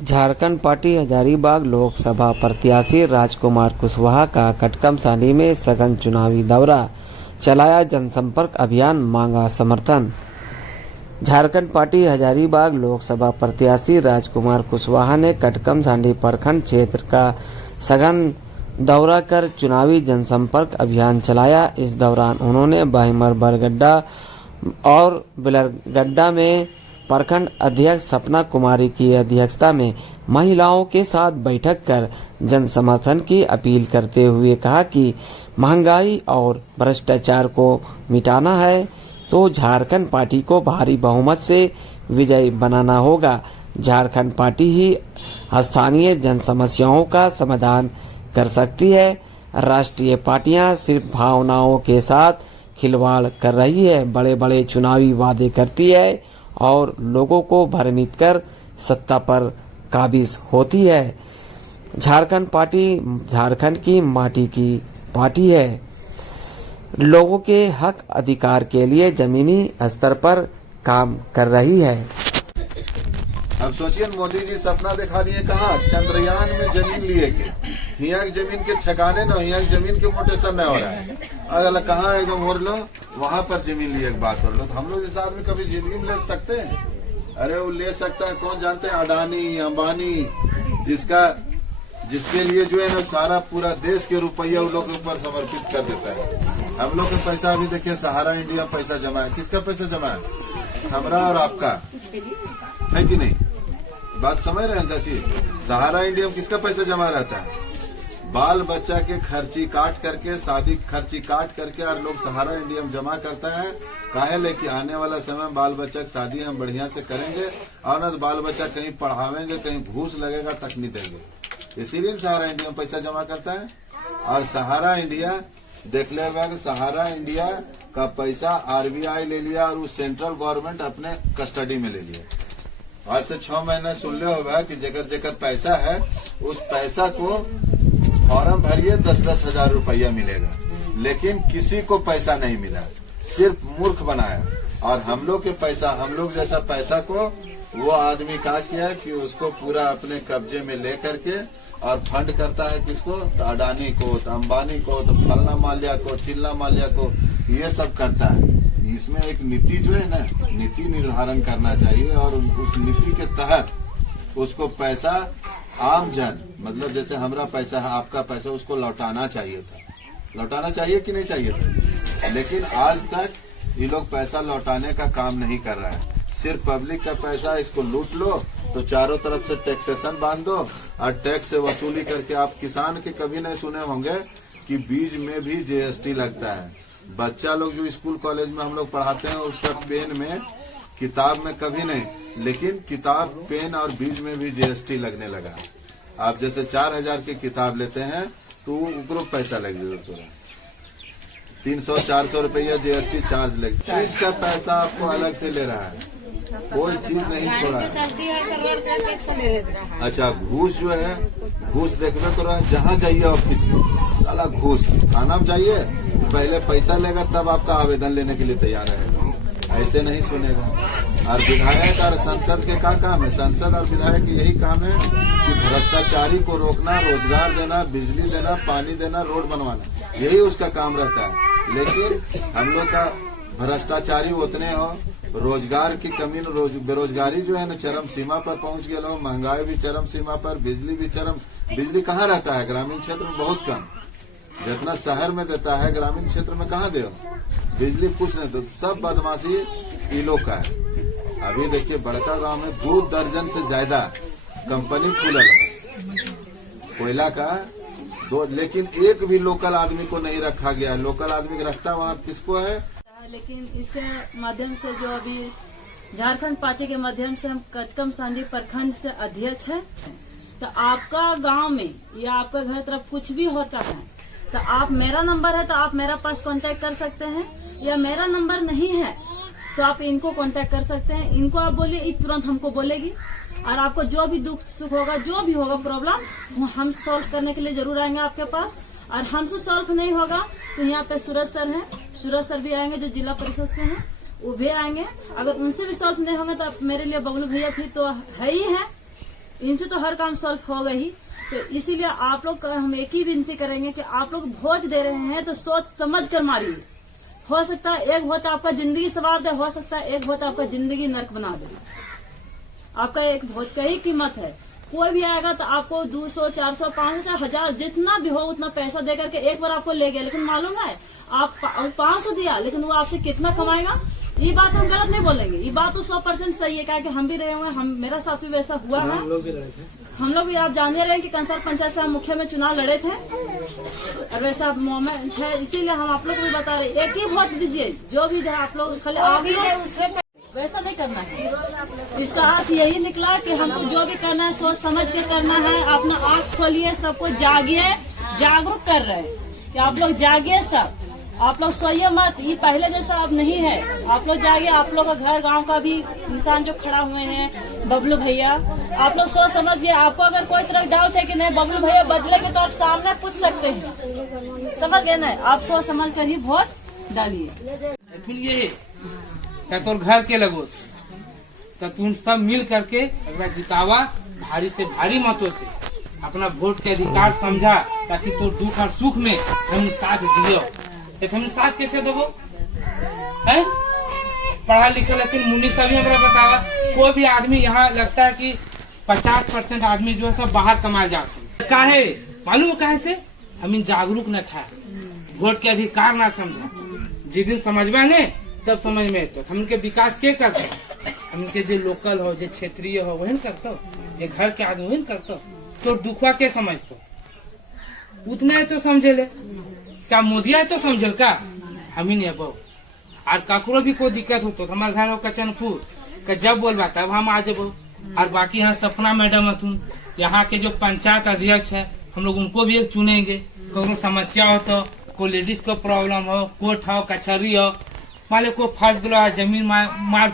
Jharkhand party Hazaribagh Lok Sabha प्रत्याशी राजकुमार कुशवाहा का कटकमसांडी में सघन चुनावी दौरा चलाया, जनसंपर्क अभियान मांगा समर्थन। झारखंड पार्टी हजारीबाग लोकसभा प्रत्याशी राजकुमार कुशवाहा ने कटकमसांडी प्रखंड क्षेत्र का सघन दौरा कर चुनावी जनसंपर्क अभियान चलाया। इस दौरान उन्होंने भाईमर बरगड्डा और बिलरगड्डा में प्रखंड अध्यक्ष सपना कुमारी की अध्यक्षता में महिलाओं के साथ बैठक कर जन समर्थन की अपील करते हुए कहा कि महंगाई और भ्रष्टाचार को मिटाना है तो झारखंड पार्टी को भारी बहुमत से विजयी बनाना होगा। झारखंड पार्टी ही स्थानीय जन समस्याओं का समाधान कर सकती है। राष्ट्रीय पार्टियां सिर्फ भावनाओं के साथ खिलवाड़ कर रही है, बड़े बड़े चुनावी वादे करती है और लोगों को भ्रमित कर सत्ता पर काबिज होती है। झारखंड पार्टी झारखंड की माटी की पार्टी है। लोगों के हक अधिकार के लिए जमीनी स्तर पर काम कर रही है। अब सोचिए, मोदी जी सपना दिखा दिए कहाँ, चंद्रयान में जमीन लिए के यहाँ की जमीन के ठिकाने न, यहाँ की जमीन के मोटेशन न हो रहा है। अगर कहाँ एकदम हो लो वहां पर जमीन लिए एक बात कर लो, तो हम लोग इस आदमी कभी जिंदगी में ले सकते हैं? अरे वो ले सकता है, कौन जानते हैं? अडानी अंबानी, जिसके लिए जो है ना सारा पूरा देश के रुपया उन लोग के ऊपर समर्पित कर देता है। हम लोग का पैसा अभी देखिए, सहारा इंडिया पैसा जमा है। किसका पैसा जमा है? हमारा और आपका, है कि नहीं? बात समझ रहे हैं चाची? सहारा इंडिया में किसका पैसा जमा रहता है? बाल बच्चा के खर्ची काट करके, शादी खर्ची काट करके और लोग सहारा इंडिया में जमा करता है। काहे लेके आने वाला समय बाल बच्चा की शादी हम बढ़िया से करेंगे और न तो बाल बच्चा कहीं पढ़ावेंगे, कहीं घूस लगेगा तक नहीं देंगे। इसीलिए सहारा इंडिया में पैसा जमा करता है। और सहारा इंडिया देख लेगा कि सहारा इंडिया का पैसा आरबीआई ले लिया और उस सेंट्रल गवर्नमेंट अपने कस्टडी में ले लिया। आज से 6 महीने सुन ले होगा कि जेकर पैसा है उस पैसा को फॉर्म भरिए 10-10 हजार रुपया मिलेगा, लेकिन किसी को पैसा नहीं मिला, सिर्फ मूर्ख बनाया। और हम लोग के पैसा, हम लोग जैसा पैसा को वो आदमी क्या किया कि उसको पूरा अपने कब्जे में ले करके और फंड करता है किसको? तो अडानी को, तो अंबानी को, तो फलना माल्या को, चिल्ला माल्या को, ये सब करता है। इसमें एक नीति जो है ना, नीति निर्धारण करना चाहिए और उस नीति के तहत उसको पैसा आम जन, मतलब जैसे हमारा पैसा है, आपका पैसा, उसको लौटाना चाहिए था। लौटाना चाहिए कि नहीं चाहिए था? लेकिन आज तक ये लोग पैसा लौटाने का काम नहीं कर रहा है। सिर्फ पब्लिक का पैसा, इसको लूट लो तो चारों तरफ से टैक्सेशन बांध दो और टैक्स से वसूली करके। आप किसान के कभी नहीं सुने होंगे कि बीज में भी जीएसटी लगता है। बच्चा लोग जो स्कूल कॉलेज में हम लोग पढ़ाते हैं उसका पेन में, किताब में कभी नहीं, लेकिन किताब, पेन और बीज में भी जीएसटी लगने लगा। आप जैसे 4000 की किताब लेते हैं तो वो पैसा लग जाएगा, 300-400 रुपया जीएसटी चार्ज लग। चीज का पैसा आपको अलग से ले रहा है, कोई चीज नहीं छोड़ा है। अच्छा, घूस जो है, घूस देखने को रहा, जहाँ जाइए ऑफिस में साला घूस। थाना में जाइए, पहले पैसा लेगा तब आपका आवेदन लेने के लिए तैयार रहेगा, ऐसे नहीं सुनेगा। और विधायक और संसद के क्या काम है? संसद और विधायक यही काम है कि भ्रष्टाचारी को रोकना, रोजगार देना, बिजली देना, पानी देना, रोड बनवाना, यही उसका काम रहता है। लेकिन हम लोग का भ्रष्टाचारी उतने हो, रोजगार की कमी, बेरोजगारी जो है ना चरम सीमा पर पहुंच गया हो, महंगाई भी चरम सीमा पर, बिजली भी चरम। बिजली कहाँ रहता है? ग्रामीण क्षेत्र में बहुत कम, जितना शहर में देता है ग्रामीण क्षेत्र में कहाँ दे बिजली, कुछ नहीं। तो सब बदमाशी ये लोग का है। अभी देखिए बड़का गांव में 2 दर्जन से ज्यादा कंपनी खुला कोयला का, 2, लेकिन एक भी लोकल आदमी को नहीं रखा गया है। लोकल आदमी रखता वहाँ किसको है? लेकिन इसके माध्यम से जो अभी झारखंड पार्टी के माध्यम से हम कटकमसांडी प्रखंड से अध्यक्ष हैं, तो आपका गांव में या आपका घर तरफ कुछ भी होता है तो आप, मेरा नंबर है तो आप मेरा पास कांटेक्ट कर सकते हैं, या मेरा नंबर नहीं है तो आप इनको कांटेक्ट कर सकते हैं। इनको आप बोलिए, ये तुरंत हमको बोलेगी और आपको जो भी दुख सुख होगा, जो भी होगा प्रॉब्लम, वो हम सॉल्व करने के लिए जरूर आएंगे आपके पास। और हमसे सॉल्व नहीं होगा तो यहाँ पे सूरज सर हैं, सूरज सर भी आएंगे जो जिला परिषद से हैं, वो भी आएंगे। अगर उनसे भी सॉल्व नहीं होगा तो मेरे लिए बबलू भैया फिर तो है ही है। इनसे तो हर काम सॉल्व होगा ही। तो इसीलिए आप लोग का हम एक ही विनती करेंगे कि आप लोग वोट दे रहे हैं तो सोच समझ कर मारिए। हो सकता है एक वोट आपका जिंदगी सवार दे, हो सकता है एक वोट आपका जिंदगी नर्क बना दे। आपका एक वोट का ही कीमत है। कोई भी आएगा तो आपको 200, 400, 500, 1000 जितना भी हो उतना पैसा दे करके एक बार आपको ले गया, लेकिन मालूम है आप 500 दिया लेकिन वो आपसे कितना कमाएगा। ये बात हम गलत नहीं बोलेंगे, ये बात तो 100% सही है, क्या कि हम भी रहे हुए, हम मेरा साथ भी वैसा हुआ है। हम लोग भी आप जाने रहे हैं कि कंसार पंचायत से हम मुखिया में चुनाव लड़े थे और वैसा मोमेंट है। इसीलिए हम आप लोग को भी बता रहे एक ही वोट दीजिए, जो भी है आप लोग खाली आगे वैसा नहीं करना है। इसका अर्थ यही निकला कि हमको जो भी करना है सोच समझ के करना है। अपना आँख खोलिए, सबको जागिए, जागरूक कर रहे हैं कि आप लोग जागिए, सब आप लोग सोइए मत। ये पहले जैसा अब नहीं है, आप लोग जागिए। आप लोग का घर गांव का भी इंसान जो खड़ा हुए हैं, बबलू भैया, आप लोग सोच समझिए। आपको अगर कोई तरह डाउट है कि नहीं बबलू भैया बदलेंगे तो आप सामने पूछ सकते हैं, समझ गए ना। आप सोच समझ कर ही वोट डालिए। तोर घर के लगो तो तुम सब मिल करके अगर जितावा भारी से भारी मतों से अपना वोट के अधिकार समझा, ताकि तो दुख और सुख में हम साथ दियो। तो हम साथ कैसे देवो है? पढ़ा लिखा लेकिन मुन्नी सभी हमारा बतावा। कोई भी आदमी यहाँ लगता है कि 50% आदमी जो है सब बाहर कमाए जाते हैं। काहे मालूम काहे से? हम जागरूक न था, वोट के अधिकार ना समझा। जिस दिन समझवा ने तब समझ में तो हम इनके विकास के करते, हम इनके जो लोकल हो, जो क्षेत्रीय हो वही करते, जो घर के आदमी वही करते। तो दुखवा के समझते उतना है तो समझे ले। क्या मोदिया है तो समझल का? हम ही नहीं अब और ककरो भी कोई दिक्कत हो तो हमारे घर हो कचनपुर का जब बोलवा तब हम आ जाबो। और बाकी यहाँ सपना मैडम तुम यहाँ के जो पंचायत अध्यक्ष है हम लोग उनको भी एक चुनेंगे। कोई समस्या हो तो, कोई लेडीज को प्रॉब्लम हो, कोर्ट हो, कचहरी हो, मान लो कोई फंस गया जमीन मार